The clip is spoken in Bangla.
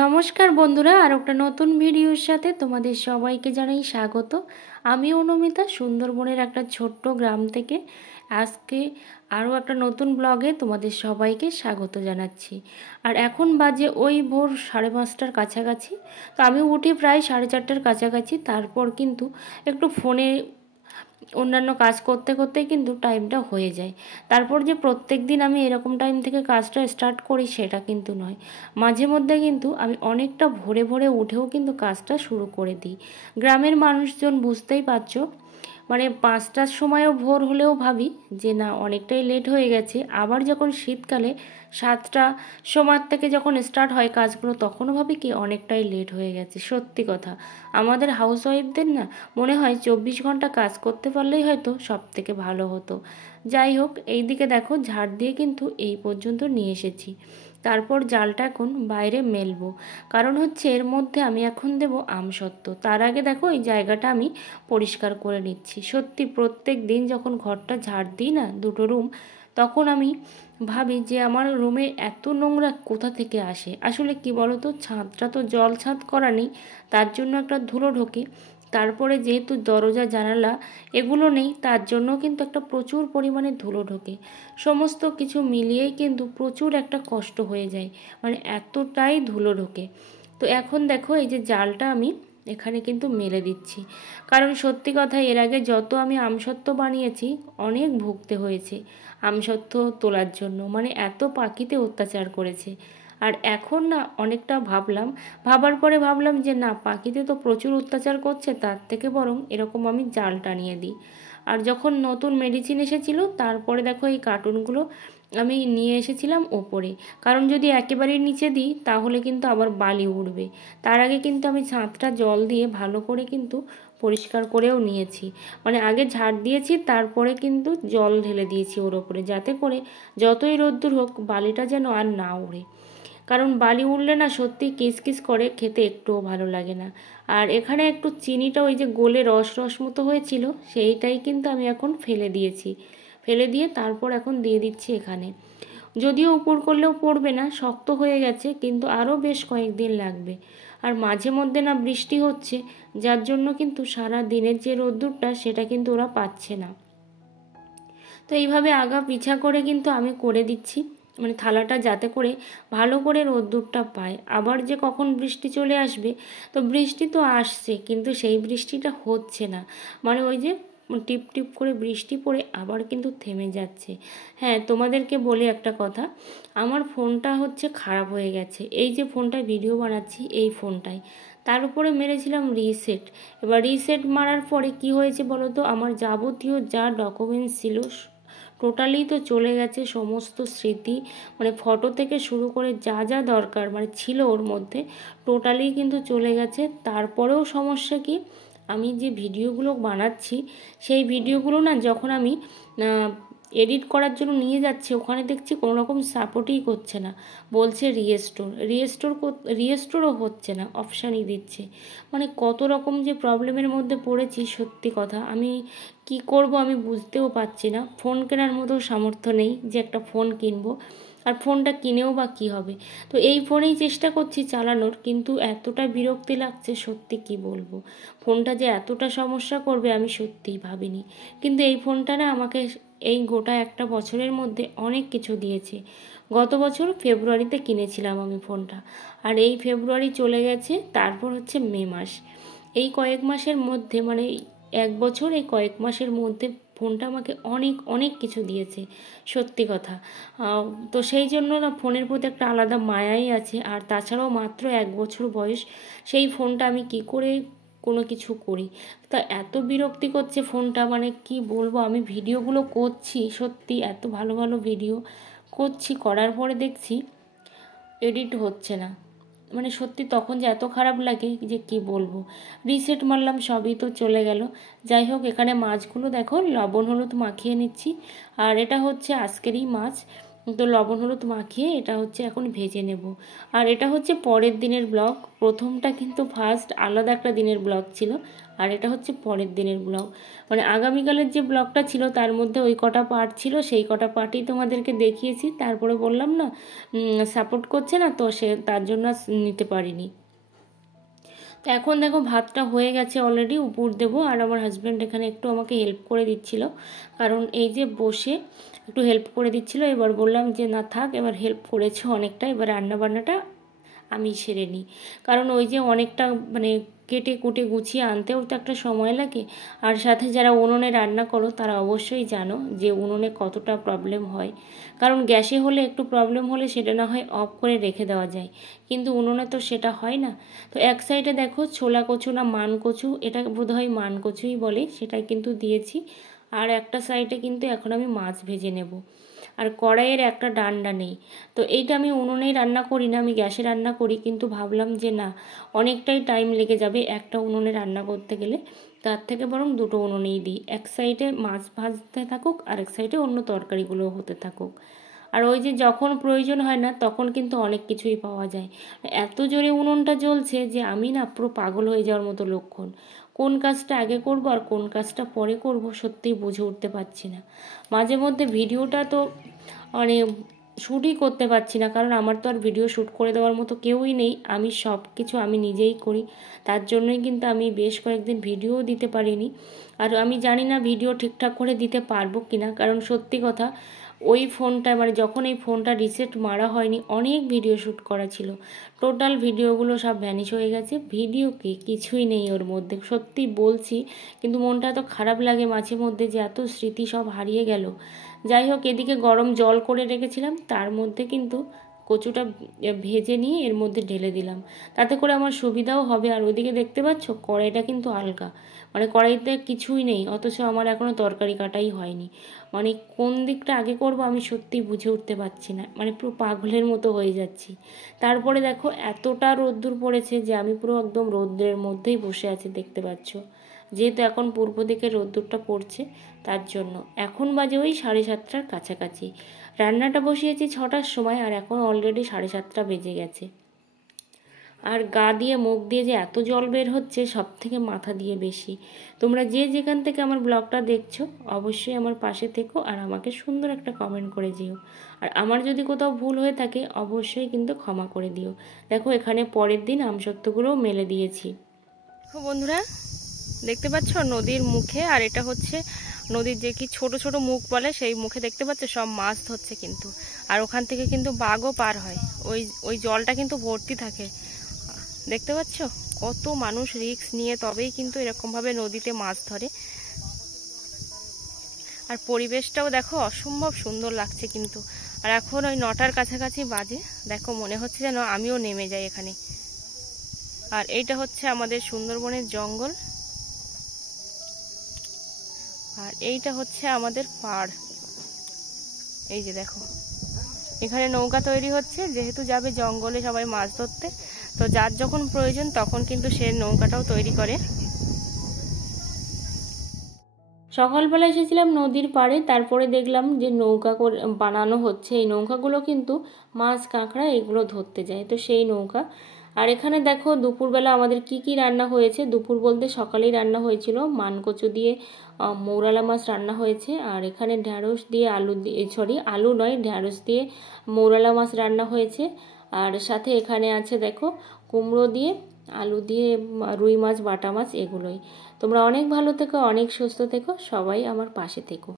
নমস্কার বন্ধুরা, আর একটা নতুন ভিডিওর সাথে তোমাদের সবাইকে জানাই স্বাগত। আমি অনুমিতা, সুন্দরবনের একটা ছোট্ট গ্রাম থেকে আজকে আরও একটা নতুন ব্লগে তোমাদের সবাইকে স্বাগত জানাচ্ছি। আর এখন বাজে ওই ভোর 5:30টার কাছাকাছি। তো আমি উঠি প্রায় 4:30টার কাছাকাছি। তারপর কিন্তু একটু ফোনে অন্যান্য কাজ করতে করতেই কিন্তু টাইমটা হয়ে যায়। তারপর যে প্রত্যেক দিন আমি এরকম টাইম থেকে কাজটা স্টার্ট করি সেটা কিন্তু নয়। মাঝে মধ্যে কিন্তু আমি অনেকটা ভোরে ভোরে উঠেও কিন্তু কাজটা শুরু করে দিই। গ্রামের মানুষজন বুঝতেই পারছো, মানে 5টার সময়ও ভোর হলেও ভাবি যে না, অনেকটাই লেট হয়ে গেছে। আবার যখন শীতকালে 7টা সময় থেকে যখন স্টার্ট হয় কাজগুলো, তখনও ভাবি কি অনেকটাই লেট হয়ে গেছে। সত্যি কথা, আমাদের হাউসওয়াইফদের না মনে হয় 24 ঘন্টা কাজ করতে পারলেই হয়তো সব থেকে ভালো হতো। যাই হোক, এই দিকে দেখো ঝাড় দিয়ে কিন্তু এই পর্যন্ত নিয়ে এসেছি। তারপর জালটা এখন বাইরে মেলবো, কারণ হচ্ছে এর মধ্যে আমি এখন দেব আমসত্ত্ব। তার আগে দেখো এই জায়গাটা আমি পরিষ্কার করে নিচ্ছি। সত্যি প্রত্যেক দিন যখন ঘরটা ঝাড় দিই না, দুটো রুম, তখন আমি ভাবি যে আমার রুমে এত নোংরা কোথা থেকে আসে। আসলে কি বলতো, ছাদটা তো জল ছাদ করা নেই, তার জন্য একটা ধুলো ঢোকে। তারপরে যেহেতু দরজা জানালা এগুলো নেই, তার জন্য কিন্তু একটা প্রচুর পরিমাণে ধুলো ঢোকে। সমস্ত কিছু মিলিয়েই কিন্তু প্রচুর একটা কষ্ট হয়ে যায়, মানে এতটাই ধুলো ঢোকে। তো এখন দেখো এই যে জালটা আমি এখানে কিন্তু মেলে দিচ্ছি, কারণ সত্যি কথা এর আগে যত আমি আমসত্ত্ব বানিয়েছি অনেক ভুগতে হয়েছে আমসত্ত্ব তোলার জন্য, মানে এত পাখিতে অত্যাচার করেছে। আর এখন না অনেকটা ভাবার পরে ভাবলাম যে না, পাখিতে তো প্রচুর অত্যাচার করছে, তার থেকে বরং এরকম আমি জাল টানিয়ে দিই। আর যখন নতুন মেডিসিন এসেছিলো তারপরে দেখো এই কার্টুনগুলো আমি নিয়ে এসেছিলাম ওপরে, কারণ যদি একেবারেই নিচে দিই তাহলে কিন্তু আবার বালি উঠবে। তার আগে কিন্তু আমি ছাদটা জল দিয়ে ভালো করে কিন্তু পরিষ্কার করেও নিয়েছি, মানে আগে ঝাড় দিয়েছি তারপরে কিন্তু জল ঢেলে দিয়েছি ওর ওপরে, যাতে করে যতই রোদ্দুর হোক বালিটা যেন আর না উড়ে। কারণ বালি উঠলে না সত্যি কিসকিস করে, খেতে একটুও ভালো লাগে না। আর এখানে একটু চিনিটা ওই যে গলে রস রস মতো হয়েছিল, সেইটাই কিন্তু আমি এখন ফেলে দিয়েছি। ফেলে দিয়ে তারপর এখন দিয়ে দিচ্ছি এখানে। যদিও উপর করলেও পড়বে না, শক্ত হয়ে গেছে, কিন্তু আরও বেশ কয়েকদিন লাগবে। আর মাঝে মধ্যে না বৃষ্টি হচ্ছে, যার জন্য কিন্তু সারা দিনের যে রোদ্দুরটা সেটা কিন্তু ওরা পাচ্ছে না। তো এইভাবে আগা পিছা করে কিন্তু আমি করে দিচ্ছি, মানে থালাটা যাতে করে ভালো করে রোদ্দুরটা পায়। আবার যে কখন বৃষ্টি চলে আসবে, তো বৃষ্টি তো আসছে কিন্তু সেই বৃষ্টিটা হচ্ছে না, মানে ওই যে টিপ টিপ করে বৃষ্টি পড়ে আবার কিন্তু থেমে যাচ্ছে। হ্যাঁ, তোমাদেরকে বলি একটা কথা, আমার ফোনটা হচ্ছে খারাপ হয়ে গেছে। এই যে ফোনটায় ভিডিও বানাচ্ছি এই ফোনটাই, তার উপরে মেরেছিলাম রিসেট। এবার রিসেট মারার পরে কি হয়েছে বলো তো, আমার যাবতীয় যা ডকুমেন্টস ছিল টোটালি তো চলে গেছে, সমস্ত স্মৃতি, মানে ফটো থেকে শুরু করে যা যা দরকার মানে ছিল ওর মধ্যে টোটালি কিন্তু চলে গেছে। তারপরেও সমস্যা কি, আমি যে ভিডিওগুলো বানাচ্ছি সেই ভিডিওগুলো না যখন আমি এডিট করার জন্য নিয়ে যাচ্ছি, ওখানে দেখছি কোনো রকম সাপোর্টই করছে না, বলছে রিস্টোরও হচ্ছে না, অপশানই দিচ্ছে। মানে কত রকম যে প্রবলেমের মধ্যে পড়েছি, সত্যি কথা আমি কি করব আমি বুঝতেও পারছি না। ফোন কেনার মতো সামর্থ্য নেই যে একটা ফোন কিনবো, আর ফোনটা কিনেও বা কী হবে। তো এই ফোনেই চেষ্টা করছি চালানোর, কিন্তু এতটা বিরক্তি লাগছে সত্যি কি বলবো। ফোনটা যে এতটা সমস্যা করবে আমি সত্যিই ভাবিনি। কিন্তু এই ফোনটা না আমাকে এই গোটা একটা বছরের মধ্যে অনেক কিছু দিয়েছে। গত বছর ফেব্রুয়ারিতে কিনেছিলাম আমি ফোনটা, আর এই ফেব্রুয়ারি চলে গেছে, তারপর হচ্ছে মে মাস। এই কয়েক মাসের মধ্যে, মানে এক বছর এই কয়েক মাসের মধ্যে ফোনটা আমাকে অনেক অনেক কিছু দিয়েছে, সত্যি কথা। তো সেই জন্য না ফোনের প্রতি একটা আলাদা মায়াই আছে। আর তাছাড়াও মাত্র 1 বছর বয়স, সেই ফোনটা আমি কি করে কোনো কিছু করি। তা এত বিরক্তি করছে ফোনটা, মানে কি বলবো। আমি ভিডিওগুলো করছি, সত্যি এত ভালো ভালো ভিডিও করছি, করার পরে দেখছি এডিট হচ্ছে না, মানে সত্যি তখন যে এত খারাপ লাগে যে কি বলবো। রিসেট মারলাম, সবই তো চলে গেল। যাই হোক, এখানে মাছগুলো দেখো লবণ হলুদ মাখিয়ে নিচ্ছি। আর এটা হচ্ছে আজকেরই মাছ, তো লবণ হলুদ মাখিয়ে এটা হচ্ছে এখন ভেজে নেব। আর এটা হচ্ছে পরের দিনের ব্লগ। প্রথমটা কিন্তু ফার্স্ট আলাদা একটা দিনের ব্লগ ছিল, আর এটা হচ্ছে পরের দিনের ব্লগ। মানে আগামীকালের যে ব্লগটা ছিল তার মধ্যে ওই কটা পার্ট ছিল, সেই কটা পার্টই তোমাদেরকে দেখিয়েছি। তারপরে বললাম না সাপোর্ট করছে না, তো সে তার জন্য নিতে পারিনি। তো এখন দেখো ভাতটা হয়ে গেছে অলরেডি, উপর দেবো। আর আমার হাজব্যান্ড এখানে একটু আমাকে হেল্প করে দিচ্ছিল, কারণ এই যে বসে একটু হেল্প করে দিচ্ছিল। এবার বললাম যে না থাক, এবার হেল্প করেছে অনেকটা, এবার রান্নাবান্নাটা আমি সেরে নিই। কারণ ওই যে অনেকটা মানে কেটে কুটে গুছিয়ে আনতেও তো একটা সময় লাগে। আর সাথে যারা উনুনে রান্না করো তারা অবশ্যই জানো যে উনুনে কতটা প্রবলেম হয়। কারণ গ্যাসে হলে একটু প্রবলেম হলে সেটা না হয় অফ করে রেখে দেওয়া যায়, কিন্তু উনুনে তো সেটা হয় না। তো এক সাইডে দেখো ছোলা কচু না মান কচু, এটা বোধহয় মান কচুই বলে, সেটাই কিন্তু দিয়েছি। আর একটা সাইডে কিন্তু এখন আমি মাছ ভেজে নেব। আর কড়াইয়ের একটা ডান্ডা নেই, তো এইটা আমি উনুনেই রান্না করি না, আমি গ্যাসে রান্না করি। কিন্তু ভাবলাম যে না, অনেকটাই টাইম লেগে যাবে একটা উনুনে রান্না করতে গেলে, তার থেকে বরং দুটো উনুনেই দিই। এক সাইডে মাছ ভাজতে থাকুক আর এক সাইডে অন্য তরকারিগুলো হতে থাকুক। আর ওই যে যখন প্রয়োজন হয় না তখন কিন্তু অনেক কিছুই পাওয়া যায়। এত জোরে উনুনটা জ্বলছে যে আমি না পুরো পাগল হয়ে যাওয়ার মতো লক্ষণ। কোন কাজটা আগে করব আর কোন কাজটা পরে করব সত্যিই বুঝে উঠতে পারছি না। মাঝে মধ্যে ভিডিওটা তো মানে শ্যুটই করতে পারছি না, কারণ আমার তো আর ভিডিও শ্যুট করে দেওয়ার মতো কেউই নেই। আমি সব কিছু আমি নিজেই করি, তার জন্যই কিন্তু আমি বেশ কয়েকদিন ভিডিও দিতে পারিনি। আর আমি জানি না ভিডিও ঠিকঠাক করে দিতে পারবো কি না, কারণ সত্যি কথা ওই ফোনটা মানে যখন এই ফোনটা রিসেট মারা হয়নি অনেক ভিডিও শ্যুট করা ছিল, টোটাল ভিডিওগুলো সব ভ্যানিশ হয়ে গেছে। ভিডিও কি কিছুই নেই ওর মধ্যে, সত্যি বলছি। কিন্তু মনটা এত খারাপ লাগে মাঝে মধ্যে যে এত স্মৃতি সব হারিয়ে গেল। যাই হোক, এদিকে গরম জল করে রেখেছিলাম, তার মধ্যে কিন্তু কচুটা ভেজে নিয়ে এর মধ্যে ঢেলে দিলাম, তাতে করে আমার সুবিধাও হবে। আর ওইদিকে দেখতে পাচ্ছ কড়াইটা কিন্তু আলগা, মানে কড়াইতে কিছুই নেই, অথচ আমার এখনও তরকারি কাটাই হয়নি। মানে কোন দিকটা আগে করব আমি সত্যিই বুঝে উঠতে পারছি না, মানে পুরো পাগলের মতো হয়ে যাচ্ছি। তারপরে দেখো এতটা রোদ্দুর পড়েছে যে আমি পুরো একদম রৌদ্রের মধ্যেই বসে আছি, দেখতে পাচ্ছ। যেহেতু এখন পূর্ব দিকে রোদ্দুরটা পড়ছে তার জন্য। এখন বাজে ওই 7:30টার কাছাকাছি। রান্নাটা বসিয়েছি 6টার সময়, আর এখন অলরেডি 7:30 বেজে গেছে। আর গা দিয়ে মুখ দিয়ে যে এত জল বের হচ্ছে, সব থেকে মাথা দিয়ে বেশি। তোমরা যে যেখান থেকে আমার ব্লগটা দেখছো অবশ্যই আমার পাশে থেকো আর আমাকে সুন্দর একটা কমেন্ট করে দিও। আর আমার যদি কোথাও ভুল হয়ে থাকে অবশ্যই কিন্তু ক্ষমা করে দিও। দেখো এখানে পরের দিন আমসত্ত্বগুলোও মেলে দিয়েছি। দেখো বন্ধুরা, দেখতে পাচ্ছ নদীর মুখে, আর এটা হচ্ছে নদীর যে কি ছোট ছোট মুখ বলে সেই মুখে দেখতে পাচ্ছ সব মাছ ধরছে কিন্তু। আর ওখান থেকে কিন্তু বাঘও পার হয়, ওই ওই জলটা কিন্তু ভর্তি থাকে। দেখতে পাচ্ছ কত মানুষ রিস্ক নিয়ে তবেই কিন্তু এরকমভাবে নদীতে মাছ ধরে। আর পরিবেশটাও দেখো অসম্ভব সুন্দর লাগছে কিন্তু। আর এখন ওই 9টার কাছাকাছি বাজে, দেখো মনে হচ্ছে যেন আমিও নেমে যাই এখানে। আর এইটা হচ্ছে আমাদের সুন্দরবনের জঙ্গল, আর এইটা হচ্ছে আমাদের পাড়। এই যে দেখো এখানে নৌকা তৈরি হচ্ছে, যেহেতু যাবে জঙ্গলে সবাই মাছ ধরতে, তো যার যখন প্রয়োজন তখন কিন্তু সে নৌকাটাও তৈরি করে। সকালবেলা এসেছিলাম নদীর পাড়ে, তারপরে দেখলাম যে নৌকা করে বানানো হচ্ছে। এই নৌকাগুলো কিন্তু মাছ কাঁকড়া এগুলো ধরতে যায়, তো সেই নৌকা। আর এখানে দেখো দুপুরবেলা আমাদের কি কি রান্না হয়েছে। দুপুর বলতে সকালেই রান্না হয়েছিল, মানকচু দিয়ে মৌরালা মাছ রান্না হয়েছে। আর এখানে ঢ্যাঁড়স দিয়ে আলু দিয়ে, সরি আলু নয়, ঢ্যাঁড়স দিয়ে মৌরালা মাছ রান্না হয়েছে। আর সাথে এখানে আছে দেখো কুমড়ো দিয়ে আলু দিয়ে রুই মাছ, বাটা মাছ, এগুলোই। তোমরা অনেক ভালো থেকো, অনেক সুস্থ থেকো, সবাই আমার পাশে থেকো।